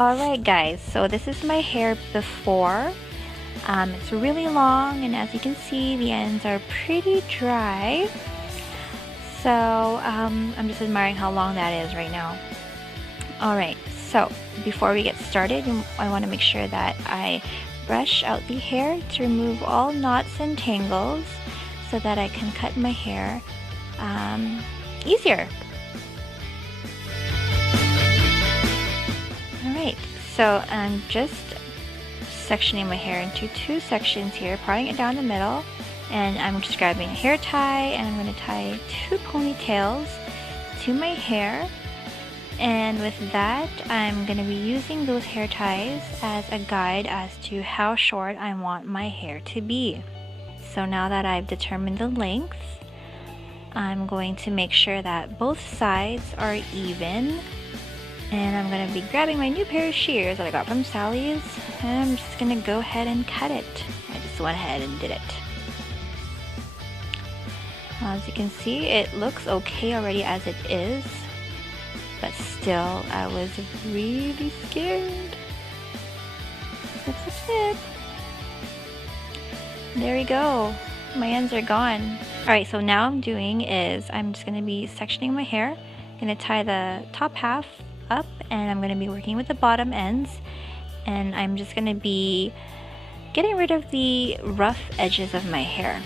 Alright guys, so this is my hair before. It's really long, and as you can see the ends are pretty dry. So I'm just admiring how long that is right now. Alright, so before we get started, I want to make sure that I brush out the hair to remove all knots and tangles so that I can cut my hair easier. Alright, so I'm just sectioning my hair into two sections here, parting it down the middle, and I'm just grabbing a hair tie and I'm going to tie two ponytails to my hair. And with that, I'm going to be using those hair ties as a guide as to how short I want my hair to be. So now that I've determined the length, I'm going to make sure that both sides are even. And I'm going to be grabbing my new pair of shears that I got from Sally's, and I'm just going to go ahead and cut it. I just went ahead and did it. As you can see, it looks okay already as it is, but still, I was really scared. Snip, snip, snip. There we go. My ends are gone. Alright, so now I'm doing is I'm just going to be sectioning my hair. I'm going to tie the top half up, and I'm going to be working with the bottom ends, and I'm just going to be getting rid of the rough edges of my hair.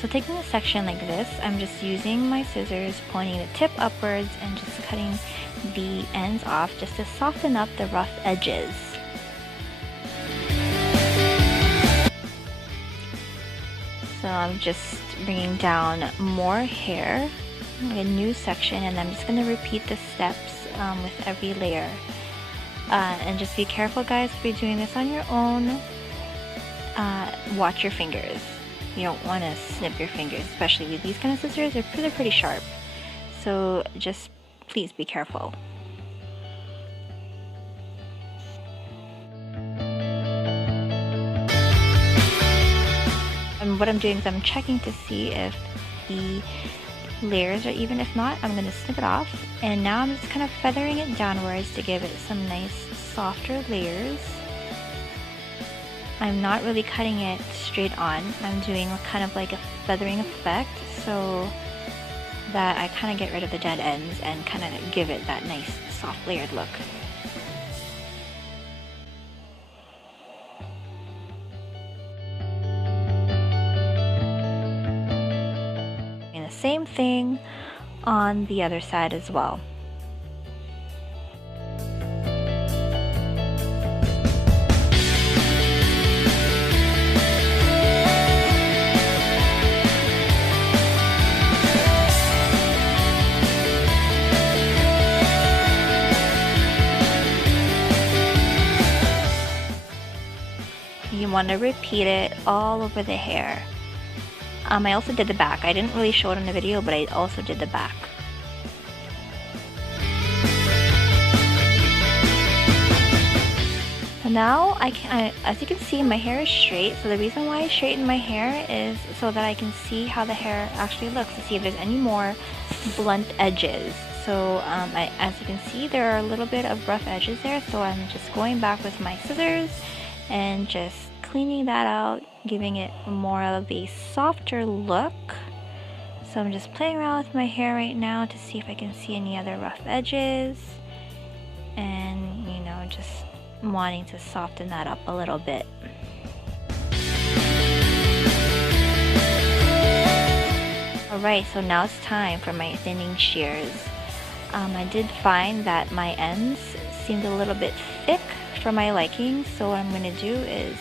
So taking a section like this, I'm just using my scissors, pointing the tip upwards and just cutting the ends off just to soften up the rough edges. So I'm just bringing down more hair, a new section, and I'm just going to repeat the steps with every layer. And just be careful guys, if you're doing this on your own, watch your fingers. You don't want to snip your fingers, especially with these kind of scissors. They're pretty sharp, so just please be careful. And what I'm doing is I'm checking to see if the layers are even. If not, I'm going to snip it off, and now I'm just kind of feathering it downwards to give it some nice softer layers. I'm not really cutting it straight on. I'm doing kind of like a feathering effect so that I kind of get rid of the dead ends and kind of give it that nice soft layered look. And the same thing on the other side as well. You want to repeat it all over the hair. I also did the back. I didn't really show it in the video, but I also did the back. So now as you can see, my hair is straight. So the reason why I straighten my hair is so that I can see how the hair actually looks, to see if there's any more blunt edges. So as you can see, there are a little bit of rough edges there, so I'm just going back with my scissors and just cleaning that out, giving it more of a softer look. So I'm just playing around with my hair right now to see if I can see any other rough edges, and you know, just wanting to soften that up a little bit. Alright, so now it's time for my thinning shears. I did find that my ends seemed a little bit thick for my liking, so what I'm going to do is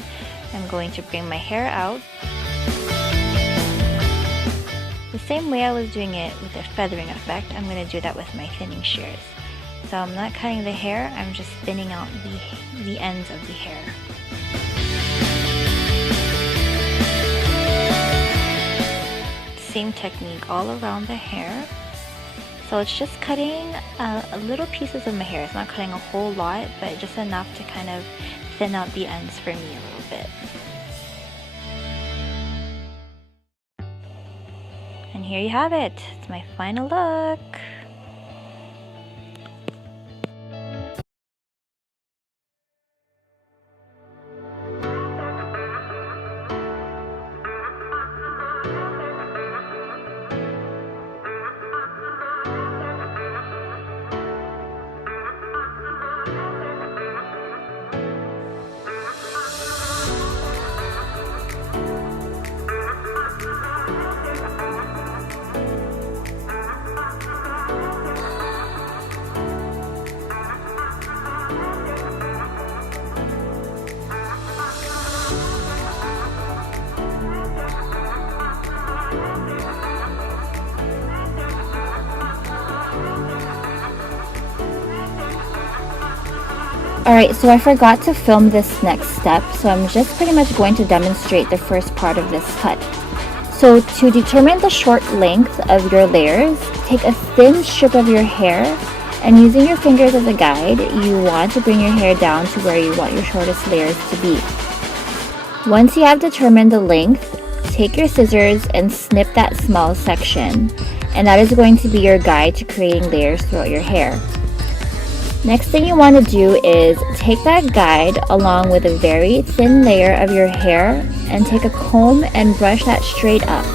I'm going to bring my hair out the same way I was doing it with the feathering effect. I'm going to do that with my thinning shears. So I'm not cutting the hair, I'm just thinning out the ends of the hair. Same technique all around the hair. So it's just cutting little pieces of my hair. It's not cutting a whole lot, but just enough to kind of thin out the ends for me a little bit. And here you have it. It's my final look. Alright, so I forgot to film this next step, so I'm just pretty much going to demonstrate the first part of this cut. So to determine the short length of your layers, take a thin strip of your hair, and using your fingers as a guide, you want to bring your hair down to where you want your shortest layers to be. Once you have determined the length, take your scissors and snip that small section, and that is going to be your guide to creating layers throughout your hair. Next thing you want to do is take that guide along with a very thin layer of your hair and take a comb and brush that straight up.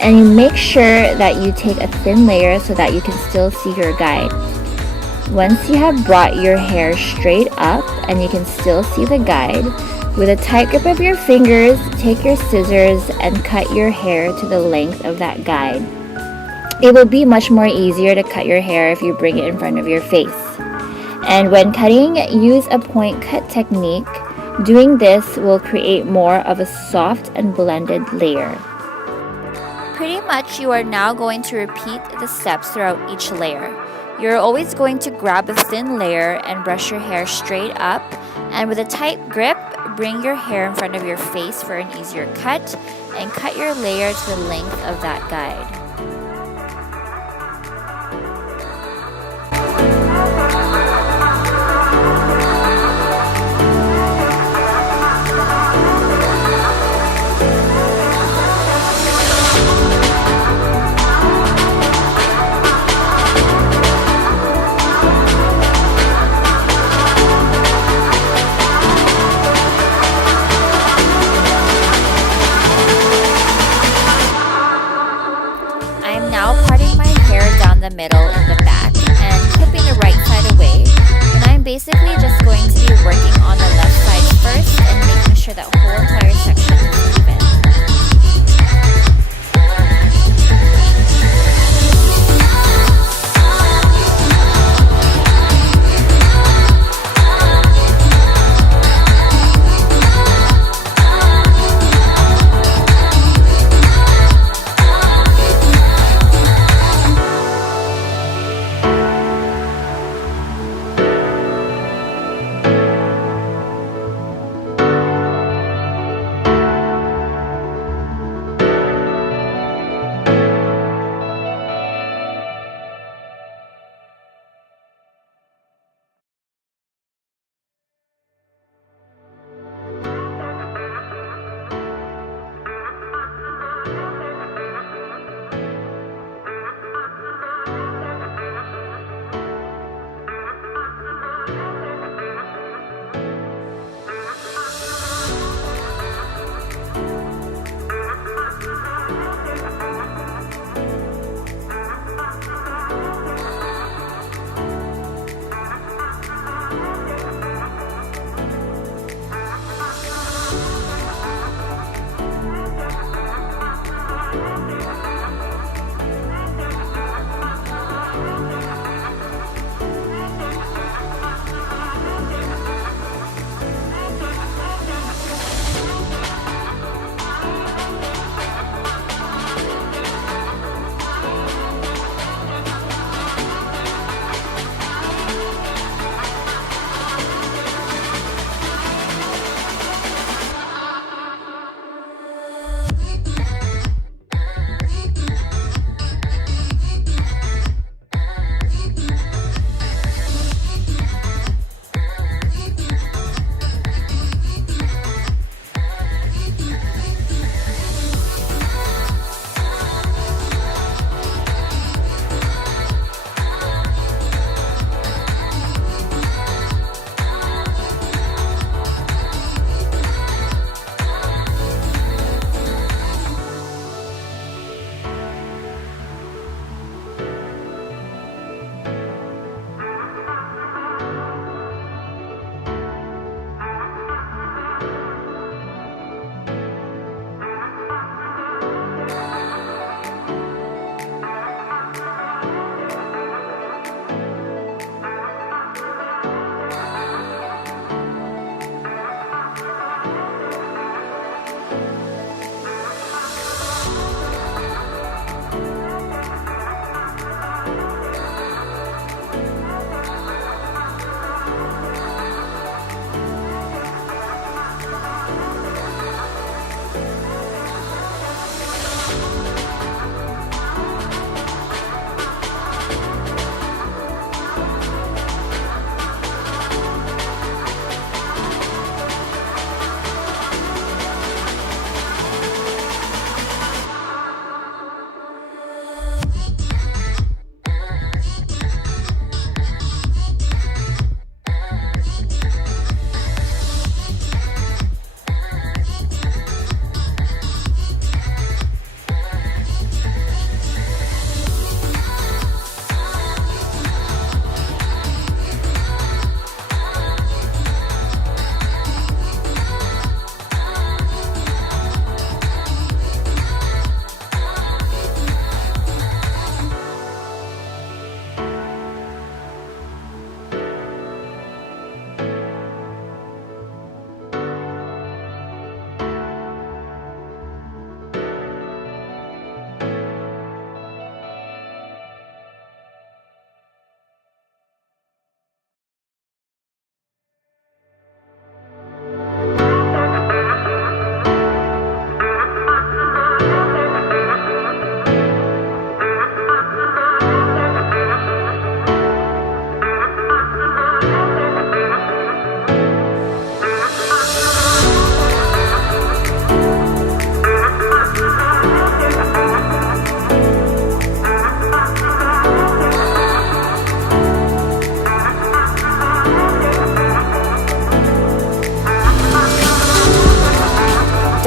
And you make sure that you take a thin layer so that you can still see your guide. Once you have brought your hair straight up and you can still see the guide, with a tight grip of your fingers, take your scissors and cut your hair to the length of that guide. It will be much more easier to cut your hair if you bring it in front of your face. And when cutting, use a point cut technique. Doing this will create more of a soft and blended layer. Pretty much you are now going to repeat the steps throughout each layer. You're always going to grab a thin layer and brush your hair straight up, and with a tight grip, bring your hair in front of your face for an easier cut, and cut your layer to the length of that guide. The middle and the back and clipping the right side away, and I'm basically just going to be working on the left side first and making sure that whole entire section is even.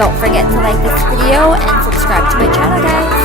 Don't forget to like this video and subscribe to my channel, guys.